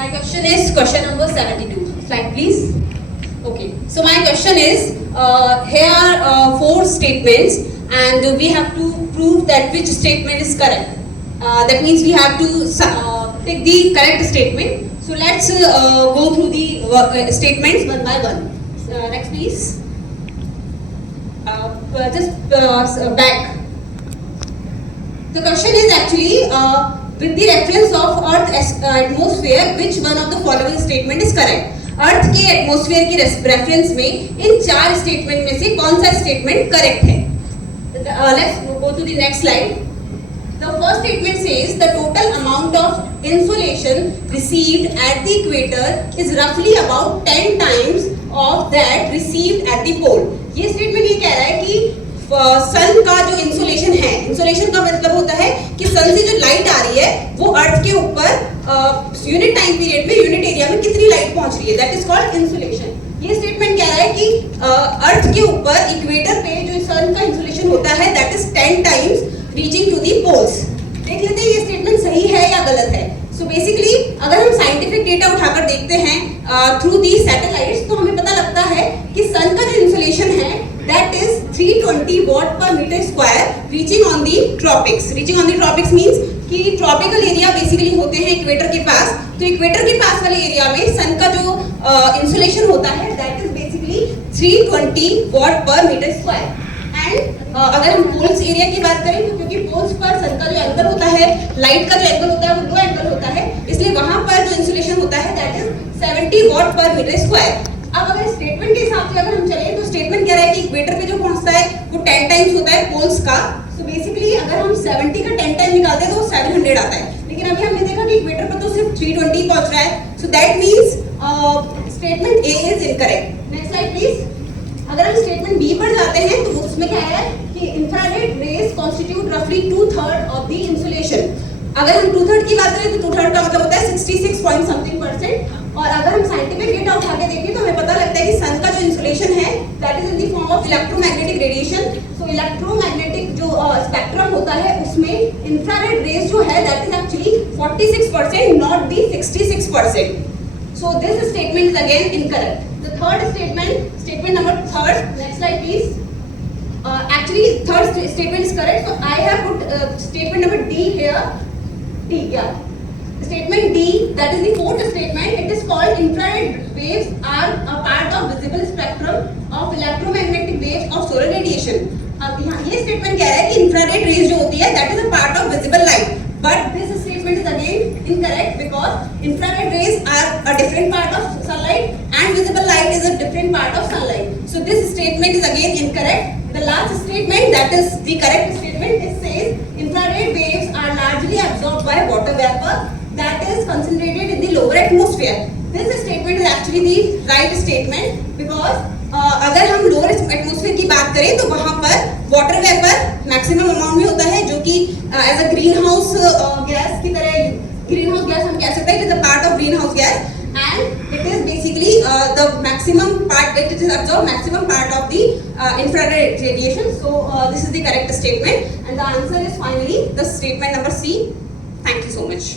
My question is question number 72. Slide please. Okay. So my question is, here are 4 statements and we have to prove that which statement is correct. That means we have to take the correct statement. So let's go through the statements one by one. Next please. Just back. The question is actually with the reference of Earth atmosphere, which one of the following statement is correct? अर्थ के atmosphere की reference में इन 4 statement में से कौन सा statement correct है? Let's go to the next slide. The first statement says the total amount of insolation received at the equator is roughly about 10 times of that received at the pole. ये statement ये कह रहा है कि सन का जो insolation है, insolation का मतलब होता है कि सन से जो लाइट आ रही है वो अर्थ के ऊपर यूनिट टाइम पीरियड में यूनिट एरिया में कितनी लाइट पहुंच रही है, दैट इज कॉल्ड इंसोलेशन। ये स्टेटमेंट कह रहा है कि अर्थ के ऊपर इक्वेटर पे जो सन का इंसोलेशन होता है that is 10 times reaching to the poles. देख लेते हैं ये स्टेटमेंट सही है या गलत है। सो बेसिकली अगर हम साइंटिफिक डेटा उठाकर देखते हैं थ्रू दी सैटेलाइट्स तो हमें पता लगता है कि सन का जो इंसोलेशन है that is 320 watt per meter square reaching on the tropics. Reaching on the tropics means कि ट्रॉपिकल एरिया बेसिकली होते हैं इक्वेटर के पास, तो इक्वेटर के पास वाले एरिया में सन का जो इंसुलेशन होता है that is basically 320 watt per meter square. And अगर हम पोल्स एरिया की बात करें तो क्योंकि पोल्स पर सन का जो एंगल होता है, लाइट का जो एंगल होता है वो लो एंगल होता है, इसलिए वहां पर जो इंसुलेशन होता है that is 70 watt per meter square. अब अगर स्टेटमेंट के हिसाब से अगर हम चले तो स्टेटमेंट कह रहा है कि इक्वेटर पे जो पहुंचता है वो 10 टाइम्स होता है पोल्स का। सो बेसिकली अगर हम 70 का 10 टाइम निकालते हैं तो 700 आता है, लेकिन अभी हमने देखा कि इक्वेटर पर तो सिर्फ 320 पहुंच रहा है। So that means statement A is incorrect. Next slide please. अगर हम स्टेटमेंट बी पर जाते हैं तो उसमें क्या है कि इंफ्रारेड रेज कॉन्स्टिट्यूट रफली 2/3 ऑफ द इंसुलेशन। अगर हम 2/3 की बात करें तो 2/3 का मतलब होता है 66 पॉइंट समथिंग %। और अगर हम साइंटिफिक डेटा उठा के देखें तो हमें पता लगता है कि सन का जो इंसुलेशन है that is in the form of electromagnetic radiation. So electromagnetic जो स्पेक्ट्रम होता है उसमें इंफ्रारेड रेज जो है that is actually 46%, not the 66%. So this statement is again incorrect. The third statement number 3, next slide please. Actually third statement is correct, so I have put statement number D here. D, yeah. Statement D, that is the fourth statement. It is called infrared waves are a part of visible spectrum of electromagnetic waves of solar radiation. अब यहाँ ये statement कह रहा है कि infrared rays जो होती है that is a part of visible light. But this statement is again incorrect because infrared rays are a different part of sunlight and visible light is a different part of sunlight. So this statement is again incorrect. The last statement, that is the correct statement, it says infrared waves are largely absorbed by water vapor that is concentrated in the lower atmosphere. This statement is actually the right statement because अगर हम lower atmosphere की बात करें तो वहां पर water vapour maximum amount में होता है जो कि as a greenhouse gas की तरह, ग्रीन हाउस गैस हम कह सकते हैं, it is a part of greenhouse gas and it is basically the maximum part, it is absorbed maximum part of the infrared radiation. So this is the correct statement and the answer is finally the statement number C. Thank you so much.